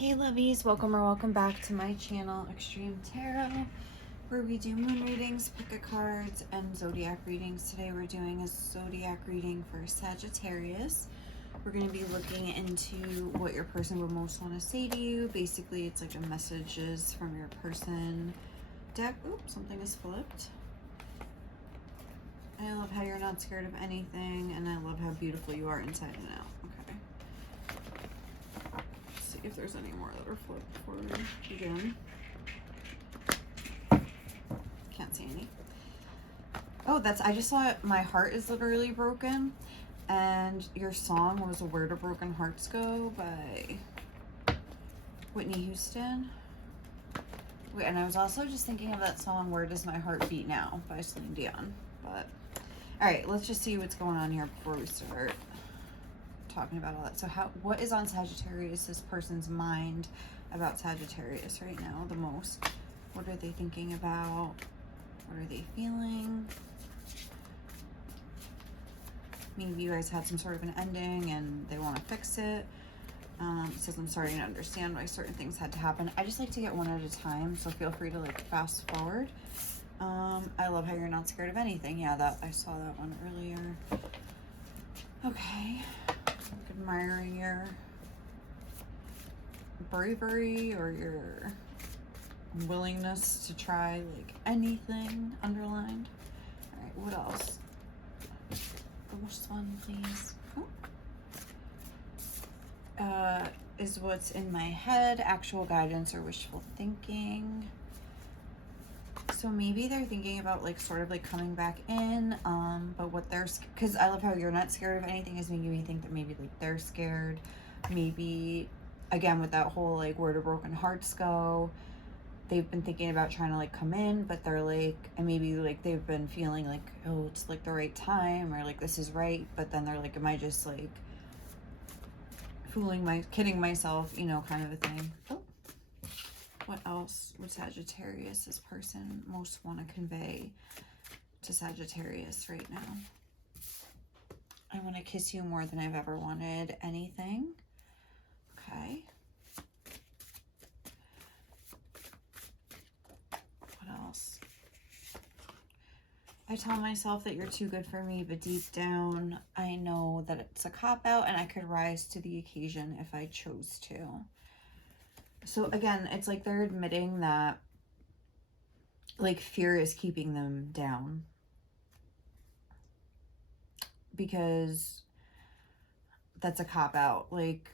Hey lovies, welcome back to my channel, Extreme Tarot, where we do moon readings, pick a cards, and zodiac readings. Today we're doing a zodiac reading for Sagittarius. We're going to be looking into what your person would most want to say to you. Basically, it's like a messages from your person deck. Oops, something is flipped. I love how you're not scared of anything, and I love how beautiful you are inside and out. Okay. Let's see if there's any more that are flipped before we begin. Can't see any. Oh, I just saw it. My heart is literally broken. And your song was Where Do Broken Hearts Go by Whitney Houston. Wait, and I was also just thinking of that song Where Does My Heart Beat Now by Celine Dion. But all right, let's just see what's going on here before we start talking about all that. So what is on Sagittarius, this person's mind about Sagittarius right now the most? What are they thinking about? What are they feeling? Maybe you guys had some sort of an ending and they want to fix it. It says, I'm starting to understand why certain things had to happen. I just like to get one at a time, so feel free to like fast forward. I love how you're not scared of anything. Yeah, I saw that one earlier. Okay. Like admiring your bravery or your willingness to try like anything underlined. All right, what else? The worst one, please. Oh. Is what's in my head actual guidance or wishful thinking? So maybe they're thinking about like sort of like coming back in, but what they're, because I love how you're not scared of anything is making me think that maybe like they're scared. Maybe again with that whole like where do broken hearts go, they've been thinking about trying to like come in, but they're like, and maybe like they've been feeling like, oh, it's like the right time or like this is right, but then they're like, am I just like kidding myself, you know, kind of a thing. Oh. What else would Sagittarius, this person, most want to convey to Sagittarius right now? I want to kiss you more than I've ever wanted anything. Okay. What else? I tell myself that you're too good for me, but deep down, I know that it's a cop-out and I could rise to the occasion if I chose to. So again, it's like they're admitting that like fear is keeping them down. Because that's a cop-out. Like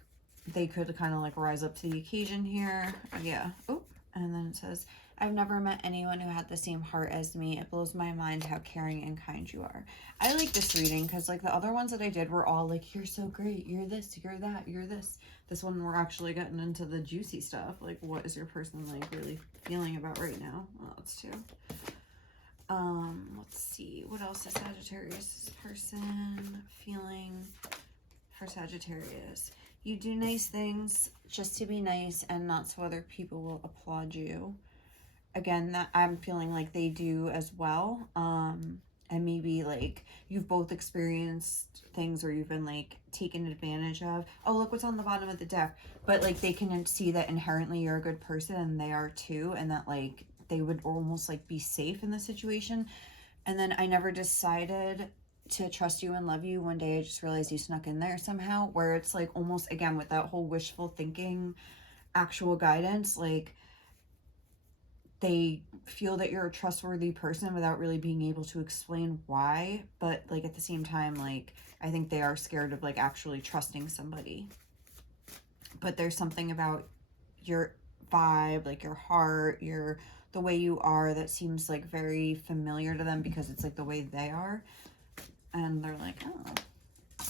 they could kind of like rise up to the occasion here. Yeah. Oh, and then it says, I've never met anyone who had the same heart as me. It blows my mind how caring and kind you are. I like this reading because like the other ones that I did were all like, you're so great, you're this, you're that, you're this. This one we're actually getting into the juicy stuff. Like what is your person like really feeling about right now? Well, that's two. Let's see. What else is Sagittarius person feeling for Sagittarius? You do nice things just to be nice and not so other people will applaud you. Again, that I'm feeling like they do as well. And maybe like you've both experienced things where you've been like taken advantage of. Oh, look what's on the bottom of the deck. But like they can see that inherently you're a good person and they are too. And that like they would almost like be safe in the situation. And then I never decided to trust you and love you. One day I just realized you snuck in there somehow, where it's like almost again with that whole wishful thinking, actual guidance, like they feel that you're a trustworthy person without really being able to explain why. But like at the same time, like I think they are scared of like actually trusting somebody. But there's something about your vibe, like your heart, the way you are that seems like very familiar to them because it's like the way they are. And they're like, oh,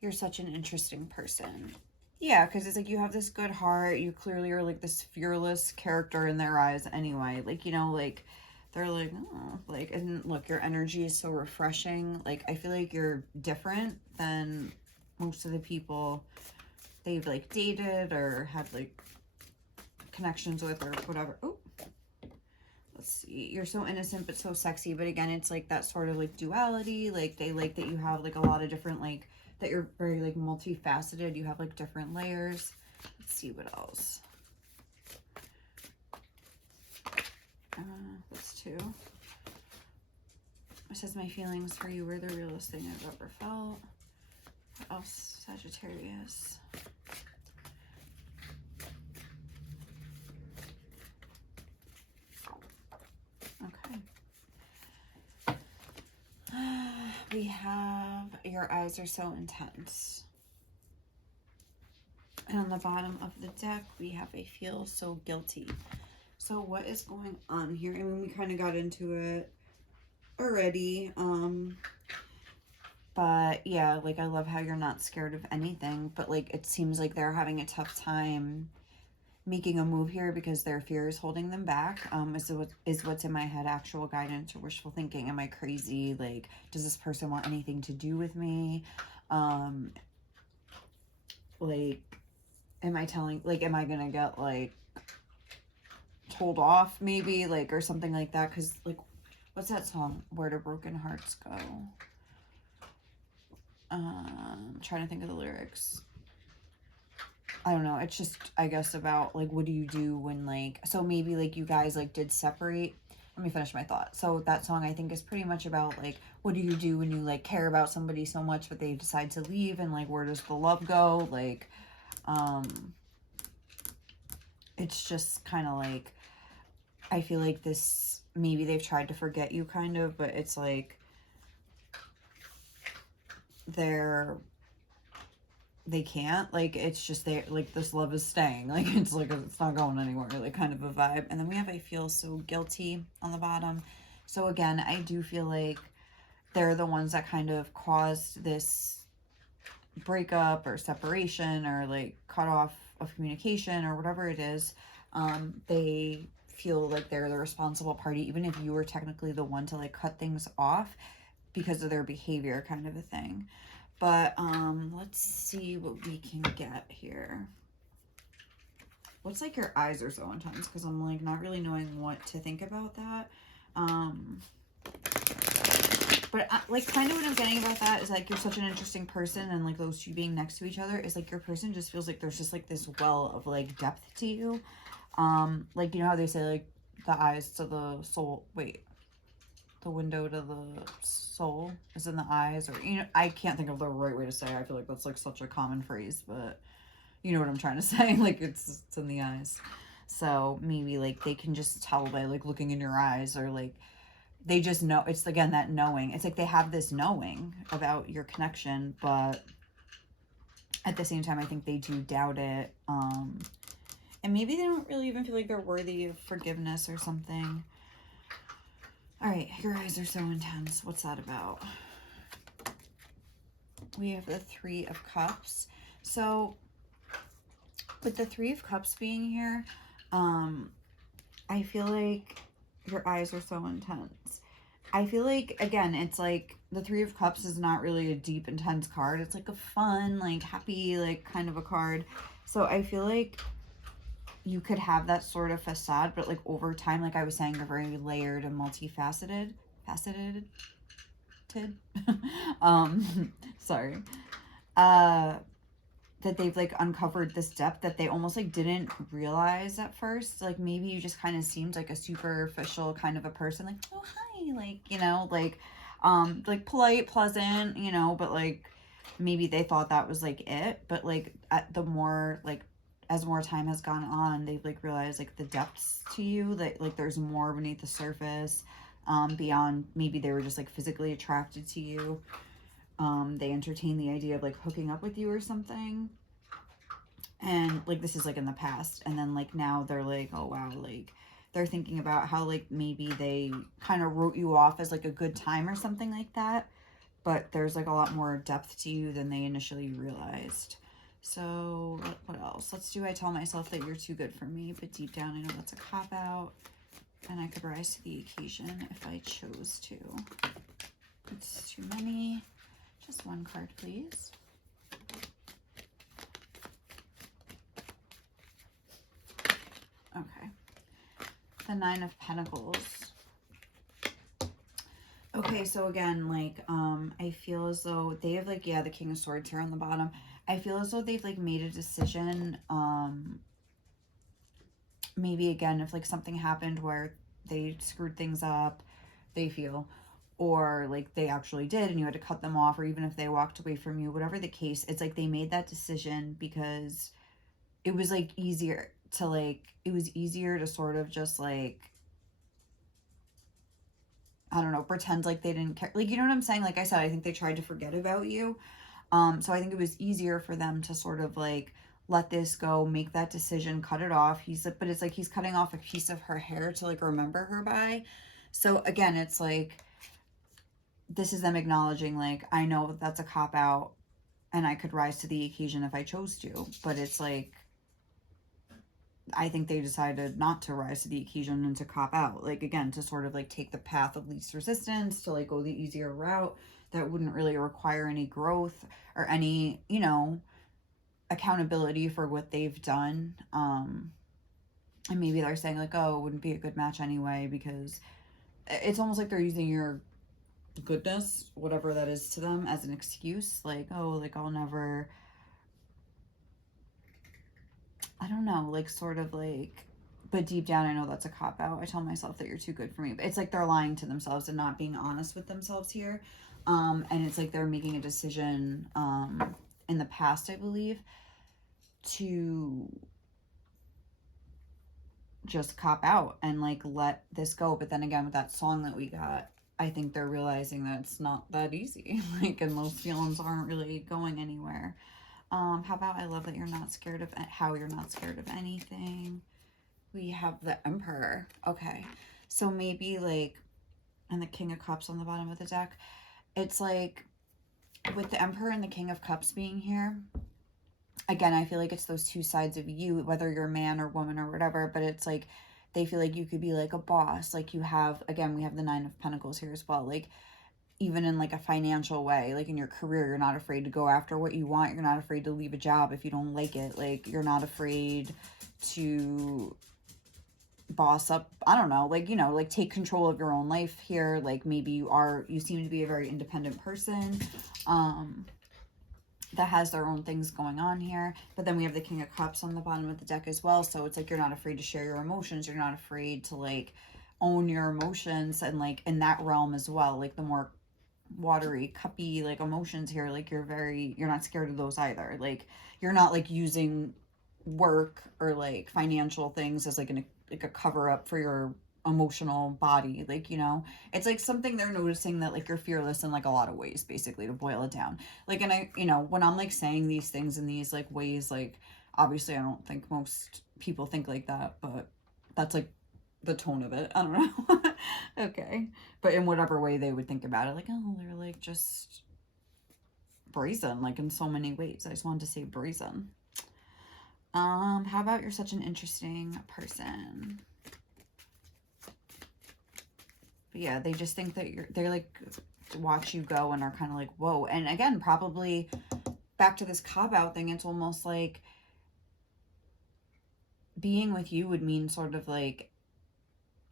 you're such an interesting person. Yeah, because it's like you have this good heart. You clearly are like this fearless character in their eyes anyway. Like, you know, like they're like, oh, like, and look, your energy is so refreshing. Like, I feel like you're different than most of the people they've like dated or had like connections with or whatever. Oh, let's see. You're so innocent but so sexy. But again, it's like that sort of like duality. Like they like that you have like a lot of different like that you're very like multifaceted. You have like different layers. Let's see what else. That's 2. It says my feelings for you were the realest thing I've ever felt. What else? Sagittarius. Okay. We have your eyes are so intense. And on the bottom of the deck, we have I feel so guilty. So what is going on here? I mean, we kind of got into it already. But yeah, like I love how you're not scared of anything, but like it seems like they're having a tough time making a move here because their fear is holding them back. Is what's in my head actual guidance or wishful thinking? Am I crazy? Like, does this person want anything to do with me? Like, am I gonna get like told off maybe, like, or something like that? Because like, what's that song, Where Do Broken Hearts Go? I'm trying to think of the lyrics. I don't know. It's just, I guess, about like, what do you do when like, so maybe like you guys like did separate. Let me finish my thought. So that song I think is pretty much about like, what do you do when you like care about somebody so much but they decide to leave, and like where does the love go? Like, it's just kind of like, I feel like this, maybe they've tried to forget you kind of, but it's like they can't, like, it's just they like this love is staying, like it's like it's not going anywhere, like kind of a vibe. And then we have I feel so guilty on the bottom. So again, I do feel like they're the ones that kind of caused this breakup or separation or like cut off of communication or whatever it is. They feel like they're the responsible party, even if you were technically the one to like cut things off because of their behavior, kind of a thing. But let's see what we can get here. Looks like your eyes are so intense, because I'm like not really knowing what to think about that. But like kind of what I'm getting about that is like you're such an interesting person, and like those two being next to each other is like your person just feels like there's just like this well of like depth to you. Like, you know how they say like the eyes to the soul, wait, the window to the soul is in the eyes, or, you know, I can't think of the right way to say it. I feel like that's like such a common phrase, but you know what I'm trying to say. Like it's in the eyes. So maybe like they can just tell by like looking in your eyes, or like they just know. It's again that knowing. It's like they have this knowing about your connection, but at the same time I think they do doubt it. And maybe they don't really even feel like they're worthy of forgiveness or something. All right, your eyes are so intense. What's that about? We have the 3 of Cups. So with the 3 of Cups being here, I feel like your eyes are so intense. I feel like, again, it's like the 3 of Cups is not really a deep, intense card. It's like a fun, like happy, like kind of a card. So I feel like you could have that sort of facade, but like over time, like I was saying, you're very layered and multifaceted. Sorry. That they've like uncovered this depth that they almost like didn't realize at first. Like maybe you just kind of seemed like a superficial kind of a person, like, oh hi, like, you know, like polite, pleasant, you know, but like maybe they thought that was like it. But like at the more like as more time has gone on, they've like realized like the depths to you, that like there's more beneath the surface, beyond maybe they were just like physically attracted to you. They entertain the idea of like hooking up with you or something, and like this is like in the past, and then like now they're like, oh wow, like they're thinking about how like maybe they kind of wrote you off as like a good time or something like that, but there's like a lot more depth to you than they initially realized. So what else? Let's do I tell myself that you're too good for me, but deep down I know that's a cop-out, and I could rise to the occasion if I chose to. It's too many. Just one card, please. Okay. The 9 of Pentacles. Okay, so again, like, I feel as though they have, like, yeah, the King of Swords here on the bottom. I feel as though they've like made a decision. Maybe again, if like something happened where they screwed things up, they feel, or like they actually did and you had to cut them off, or even if they walked away from you, whatever the case, it's like they made that decision because it was like easier to like, it was easier to sort of just like, I don't know, pretend like they didn't care. Like, you know what I'm saying? Like I said, I think they tried to forget about you. So I think it was easier for them to sort of like let this go, make that decision, cut it off. He's like, but it's like he's cutting off a piece of her hair to like remember her by. So again, it's like this is them acknowledging like, I know that's a cop out and I could rise to the occasion if I chose to, but it's like I think they decided not to rise to the occasion and to cop out. Like, again, to sort of like take the path of least resistance, to like go the easier route that wouldn't really require any growth or any, you know, accountability for what they've done. And maybe they're saying like, oh, it wouldn't be a good match anyway, because it's almost like they're using your goodness, whatever that is to them, as an excuse. Like, oh, like I'll never, I don't know, like sort of like, but deep down I know that's a cop out. I tell myself that you're too good for me. But it's like they're lying to themselves and not being honest with themselves here. And it's like they're making a decision in the past, I believe, to just cop out and like let this go. But then again, with that song that we got, I think they're realizing that it's not that easy. Like, and those feelings aren't really going anywhere. How about I love that you're not scared of how you're not scared of anything. We have the Emperor. Okay. So maybe like, and the King of Cups on the bottom of the deck. It's like with the Emperor and the King of Cups being here, again, I feel like it's those two sides of you, whether you're a man or woman or whatever, but it's like they feel like you could be like a boss. Like you have, again, we have the Nine of Pentacles here as well. Like even in like a financial way, like in your career, you're not afraid to go after what you want. You're not afraid to leave a job if you don't like it. Like you're not afraid to boss up, I don't know, like, you know, like take control of your own life here. Like maybe you seem to be a very independent person that has their own things going on here. But then we have the King of Cups on the bottom of the deck as well. So it's like you're not afraid to share your emotions. You're not afraid to like own your emotions, and like in that realm as well, like the more watery cuppy like emotions here, like you're not scared of those either. Like you're not like using work or like financial things as like like a cover up for your emotional body. Like, you know, it's like something they're noticing that like you're fearless in like a lot of ways, basically, to boil it down. Like, and I, you know, when I'm like saying these things in these like ways, like obviously I don't think most people think like that, but that's like the tone of it. I don't know. Okay. But in whatever way they would think about it, like, oh, they're like just brazen, like in so many ways. I just wanted to say brazen. How about you're such an interesting person? But yeah, they just think that they're like watch you go and are kind of like, whoa. And again, probably back to this cop out thing, it's almost like being with you would mean sort of like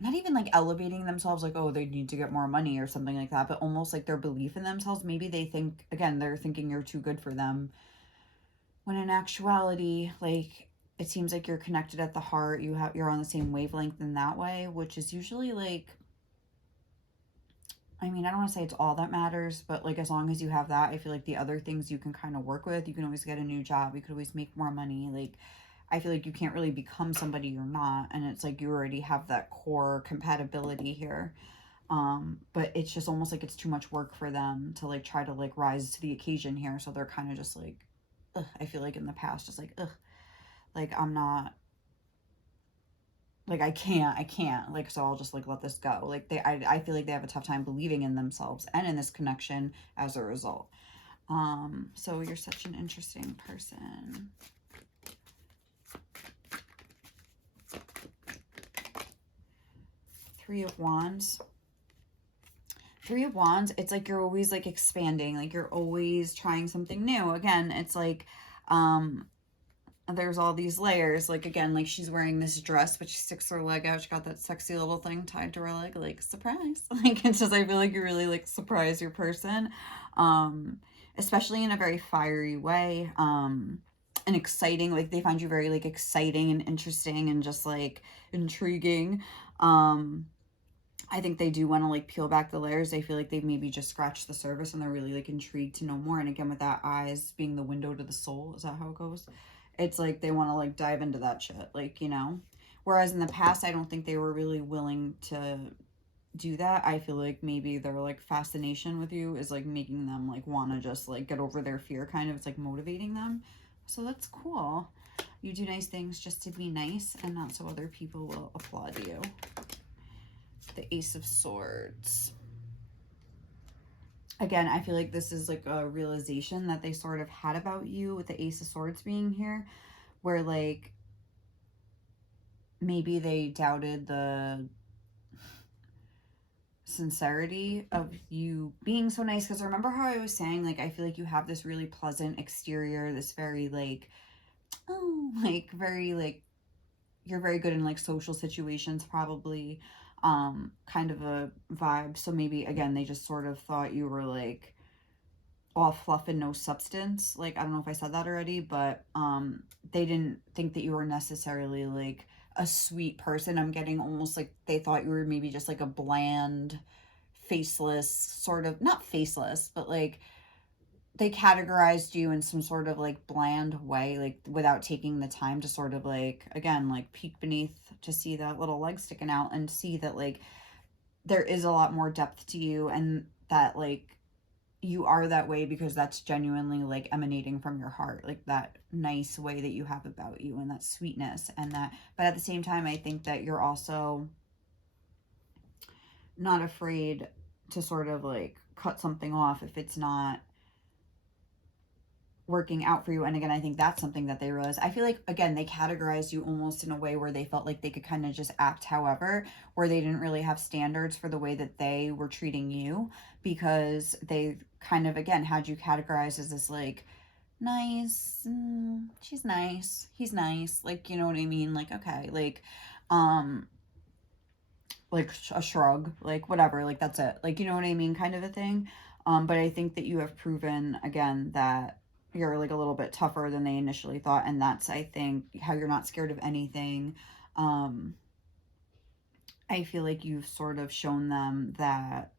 not even like elevating themselves, like, oh, they need to get more money or something like that, but almost like their belief in themselves. Maybe they think, again, they're thinking you're too good for them, when in actuality, like, it seems like you're connected at the heart. You're on the same wavelength in that way, which is usually like, I mean, I don't want to say it's all that matters, but like as long as you have that, I feel like the other things you can kind of work with. You can always get a new job. You could always make more money. Like, I feel like you can't really become somebody you're not. And it's like you already have that core compatibility here. But it's just almost like it's too much work for them to like try to like rise to the occasion here. So they're kind of just like, ugh, I feel like in the past, just like, ugh, like I'm not, like I can't, like, so I'll just like let this go. Like I feel like they have a tough time believing in themselves and in this connection as a result. So you're such an interesting person. Three of Wands. Three of Wands, it's like you're always like expanding, like you're always trying something new. Again, it's like there's all these layers. Like, again, like she's wearing this dress, but she sticks her leg out. She got that sexy little thing tied to her leg, like surprise. Like, it's just, I feel like you really like surprise your person. especially in a very fiery way, and exciting. Like, they find you very, like, exciting and interesting and just, like, intriguing. I think they do want to, like, peel back the layers. They feel like they've maybe just scratched the surface and they're really, like, intrigued to know more. And again, with that eyes being the window to the soul, is that how it goes? It's like they want to, like, dive into that shit, like, you know? Whereas in the past, I don't think they were really willing to do that. I feel like maybe their, like, fascination with you is, like, making them, like, want to just, like, get over their fear, kind of. It's, like, motivating them. So that's cool. You do nice things just to be nice and not so other people will applaud you. The Ace of Swords. Again, I feel like this is, like, a realization that they sort of had about you with the Ace of Swords being here, where, like, maybe they doubted the sincerity of you being so nice. Because remember how I was saying, like, I feel like you have this really pleasant exterior, this very, like, oh, like, very, like, you're very good in, like, social situations, probably, kind of a vibe. So maybe, again, they just sort of thought you were, like, all fluff and no substance. Like, I don't know if I said that already, but they didn't think that you were necessarily, like, a sweet person. I'm getting almost like they thought you were maybe just, like, a bland, faceless sort of, not faceless, but, like, they categorized you in some sort of, like, bland way, like, without taking the time to sort of, like, again, like, peek beneath to see that little leg sticking out and see that, like, there is a lot more depth to you, and that, like, you are that way because that's genuinely, like, emanating from your heart, like, that nice way that you have about you and that sweetness and that. But at the same time, I think that you're also not afraid to sort of, like, cut something off if it's not working out for you. And again, I think that's something that they realize. I feel like, again, they categorized you almost in a way where they felt like they could kind of just act however, where they didn't really have standards for the way that they were treating you, because they kind of, again, had you categorized as this, like, nice, she's nice, he's nice, like, you know what I mean? Like, okay, um like a shrug, like, whatever, like, that's it, like, you know what I mean, kind of a thing. But I think that you have proven, again, that you're, like, a little bit tougher than they initially thought, and that's, I think, how you're not scared of anything. I feel like you've sort of shown them that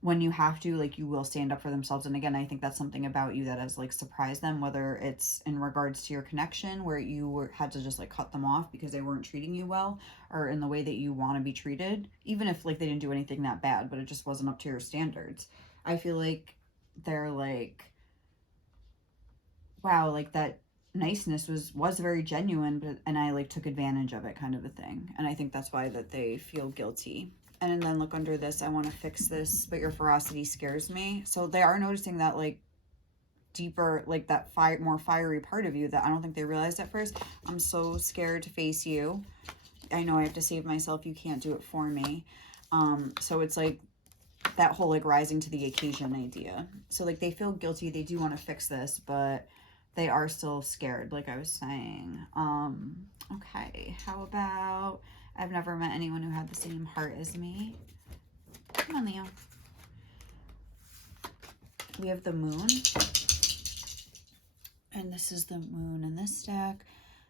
when you have to, like, you will stand up for themselves. And again, I think that's something about you that has, like, surprised them, whether it's in regards to your connection where had to just, like, cut them off because they weren't treating you well, or in the way that you want to be treated, even if, like, they didn't do anything that bad, but it just wasn't up to your standards. I feel like they're like, wow, like, that niceness was very genuine, but and I, like, took advantage of it, kind of a thing. And I think that's why that they feel guilty. And then look under this, I want to fix this, but your ferocity scares me. So they are noticing that, like, deeper, like, that more fiery part of you that I don't think they realized at first. I'm so scared to face you. I know I have to save myself. You can't do it for me. So it's like that whole, like, rising to the occasion idea. So, like, they feel guilty. They do want to fix this, but they are still scared, like I was saying. Okay, how about, I've never met anyone who had the same heart as me. Come on, Leo. We have the moon. And this is the moon in this deck.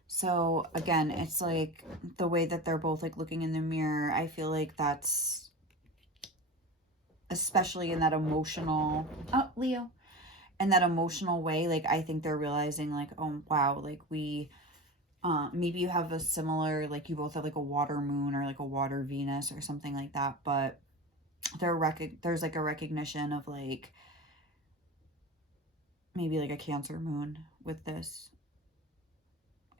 So, again, it's like the way that they're both, like, looking in the mirror. I feel like that's, especially in that emotional, oh, Leo, in that emotional way, like, I think they're realizing, like, oh, wow, like, we, maybe you have a similar, like, you both have, like, a water moon or, like, a water Venus or something like that, but there's, like, a recognition of, like, maybe, like, a Cancer moon with this,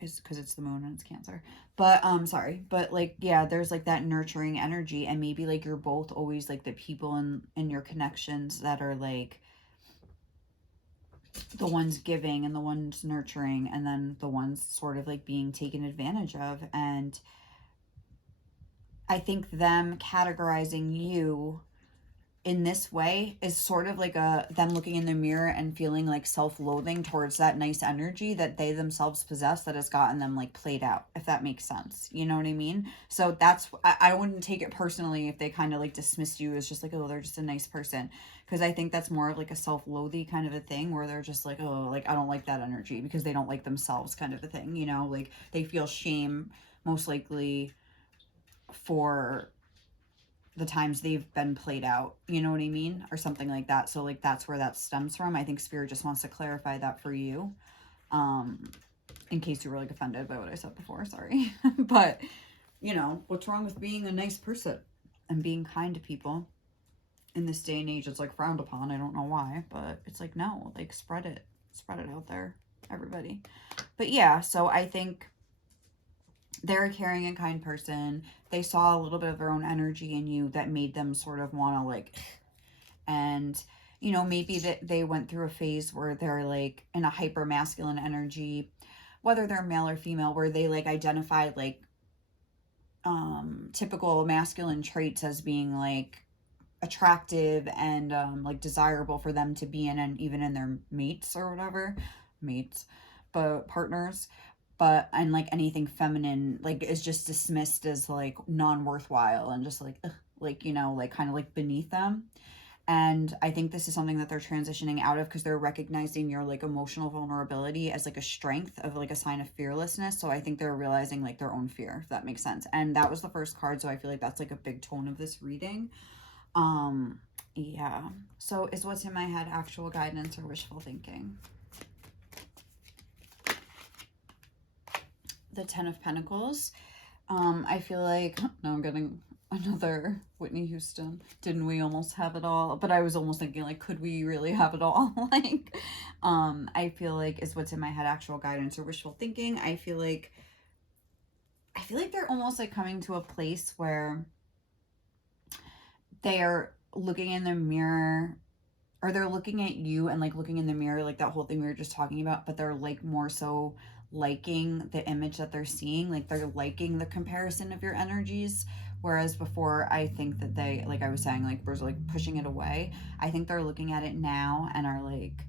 is because it's the moon and it's Cancer. But sorry, but, like, yeah, there's, like, that nurturing energy, and maybe, like, you're both always, like, the people in your connections that are, like, the ones giving and the ones nurturing, and then the ones sort of, like, being taken advantage of. And I think them categorizing you in this way is sort of like them looking in the mirror and feeling, like, self-loathing towards that nice energy that they themselves possess, that has gotten them, like, played out, if that makes sense. You know what I mean? So that's, I wouldn't take it personally if they kind of, like, dismissed you as just like, oh, they're just a nice person, because I think that's more of like a self-loathy kind of a thing, where they're just like, oh, like I don't like that energy, because they don't like themselves kind of a thing, you know, like they feel shame most likely for the times they've been played out, you know what I mean, or something like that. So like that's where that stems from. I think spirit just wants to clarify that for you, in case you were like offended by what I said before, sorry. But you know, what's wrong with being a nice person and being kind to people? In this day and age, it's like frowned upon. I don't know why, but it's like, no, like spread it out there, everybody. But yeah, so I think they're a caring and kind person. They saw a little bit of their own energy in you that made them sort of want to like, and you know, maybe that they went through a phase where they're like in a hyper masculine energy, whether they're male or female, where they like identify like typical masculine traits as being like attractive and like desirable for them to be in, and even in their mates or whatever, mates, but partners. But and like anything feminine like is just dismissed as like non-worthwhile and just like ugh, like, you know, like kind of like beneath them. And I think this is something that they're transitioning out of, because they're recognizing your like emotional vulnerability as like a strength, of like a sign of fearlessness. So I think they're realizing like their own fear, if that makes sense. And that was the first card, so I feel like that's like a big tone of this reading. Yeah. So is what's in my head actual guidance or wishful thinking? The Ten of Pentacles. I feel like, now I'm getting another Whitney Houston. Didn't we almost have it all? But I was almost thinking like, could we really have it all? Like, I feel like is what's in my head actual guidance or wishful thinking? I feel like they're almost like coming to a place where they're looking in the mirror, or they're looking at you and like looking in the mirror, like that whole thing we were just talking about, but they're like more so liking the image that they're seeing, like they're liking the comparison of your energies. Whereas before, I think that they, like I was saying, like was like pushing it away. I think they're looking at it now and are like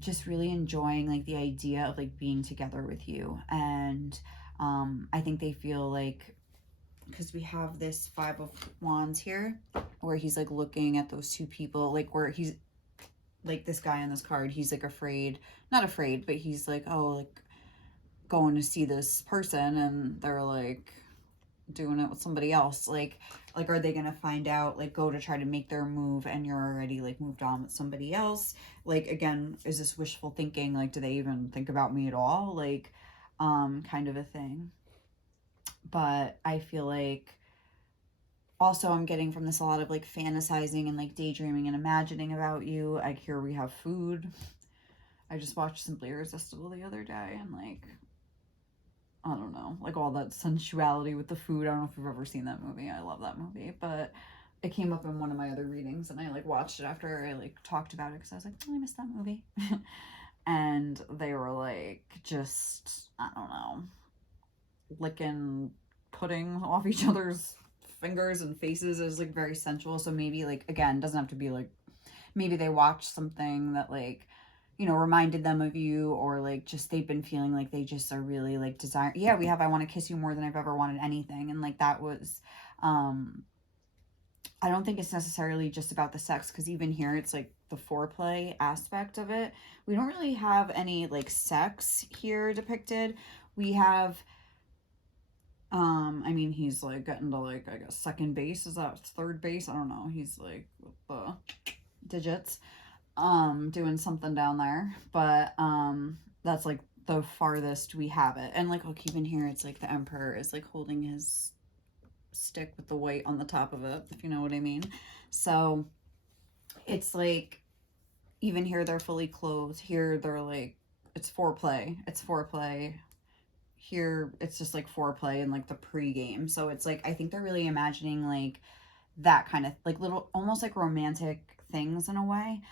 just really enjoying like the idea of like being together with you. And I think they feel like, because we have this Five of Wands here, where he's like looking at those two people, like where he's like this guy on this card, he's like afraid, not afraid, but he's like, oh, like going to see this person, and they're like doing it with somebody else. Like are they gonna find out, like go to try to make their move, and you're already like moved on with somebody else? Like, again, is this wishful thinking? Like, do they even think about me at all? Like, kind of a thing. But I feel like also I'm getting from this a lot of like fantasizing and like daydreaming and imagining about you. Like, here we have food. I just watched Simply Irresistible the other day, and like, I don't know, like all that sensuality with the food. I don't know if you've ever seen that movie. I love that movie, but it came up in one of my other readings, and I like watched it after I like talked about it, because I was like, oh, I missed that movie. And they were like, just, I don't know, licking pudding off each other's fingers and faces. Is like very sensual. So maybe like, again, doesn't have to be like, maybe they watched something that like, you know, reminded them of you, or like just they've been feeling like they just are really like desire. Yeah, we have I Want to Kiss You More Than I've Ever Wanted Anything. And like that was I don't think it's necessarily just about the sex, because even here it's like the foreplay aspect of it. We don't really have any like sex here depicted. We have I mean, he's like getting to like, I guess, second base. Is that third base? I don't know. He's like with the digits, doing something down there. But that's like the farthest we have it. And like, I'll keep in here, it's like the Emperor is like holding his stick with the white on the top of it, if you know what I mean. So it's like, even here they're fully clothed. Here they're like, it's foreplay. It's foreplay. Here it's just like foreplay and like the pre-game. So it's like, I think they're really imagining like that kind of like little almost like romantic things in a way,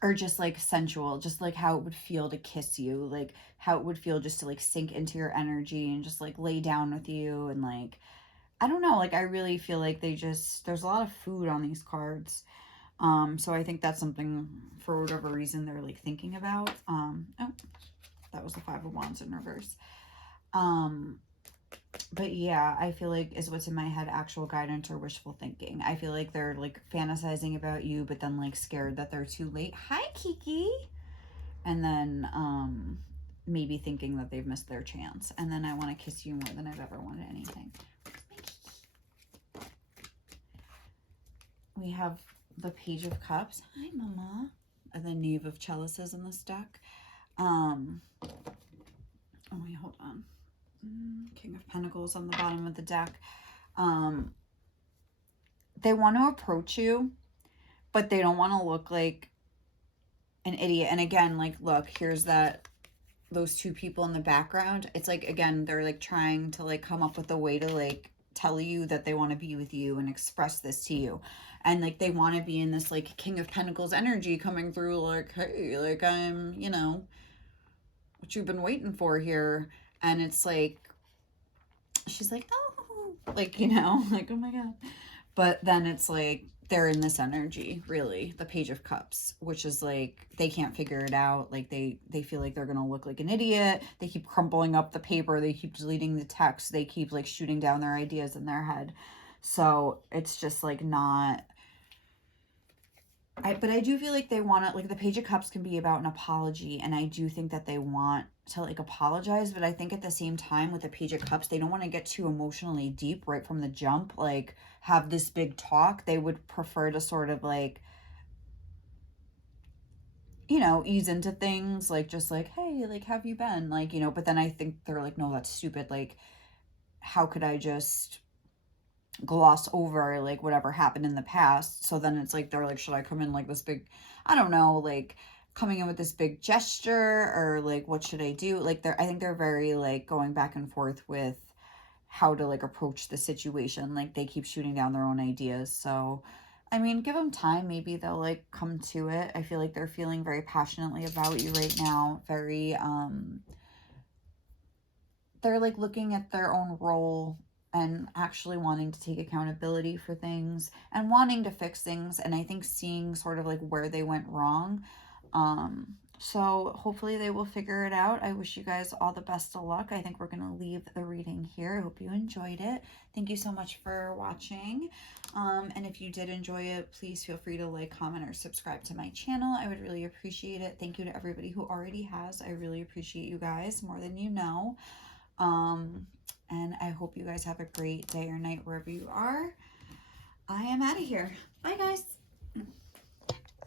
or just like sensual, just like how it would feel to kiss you, like how it would feel just to like sink into your energy and just like lay down with you. And like, I don't know, like I really feel like they just, there's a lot of food on these cards. So I think that's something, for whatever reason, they're like thinking about. Oh, that was the Five of Wands in reverse. But yeah, I feel like is what's in my head actual guidance or wishful thinking. I feel like they're like fantasizing about you, but then like scared that they're too late. Hi, Kiki. And then maybe thinking that they've missed their chance. And then I want to kiss you more than I've ever wanted anything. We have the Page of Cups. Hi, Mama. And the Knave of Chalices in this deck. Oh wait, hold on. King of Pentacles on the bottom of the deck. They want to approach you, but they don't want to look like an idiot. And again, like, look, here's those two people in the background. It's like, again, they're like trying to like come up with a way to like tell you that they want to be with you and express this to you. And like they want to be in this like King of Pentacles energy coming through, like, hey, like I'm, you know, what you've been waiting for here. And it's like, she's like, oh, like, you know, like, oh my God. But then it's like they're in this energy, really, the Page of Cups, which is like they can't figure it out. Like they feel like they're gonna look like an idiot. They keep crumpling up the paper. They keep deleting the text. They keep like shooting down their ideas in their head. So it's just like not. But I do feel like they want to, like the Page of Cups can be about an apology, and I do think that they want to like apologize, but I think at the same time with the Page of Cups, they don't want to get too emotionally deep right from the jump, like have this big talk. They would prefer to sort of like, you know, ease into things, like just like, hey, like, have you been? Like, you know, but then I think they're like, no, that's stupid. Like, how could I just gloss over like whatever happened in the past? So then it's like they're like, should I come in like this big, I don't know, like coming in with this big gesture, or like what should I do? Like I think they're very like going back and forth with how to like approach the situation. Like they keep shooting down their own ideas. So I mean, give them time, maybe they'll like come to it. I feel like they're feeling very passionately about you right now, very they're like looking at their own role and actually wanting to take accountability for things and wanting to fix things, and I think seeing sort of like where they went wrong. So hopefully they will figure it out. I wish you guys all the best of luck. I think we're going to leave the reading here. I hope you enjoyed it. Thank you so much for watching. And if you did enjoy it, please feel free to like, comment, or subscribe to my channel. I would really appreciate it. Thank you to everybody who already has. I really appreciate you guys more than you know. And I hope you guys have a great day or night wherever you are. I am out of here. Bye, guys.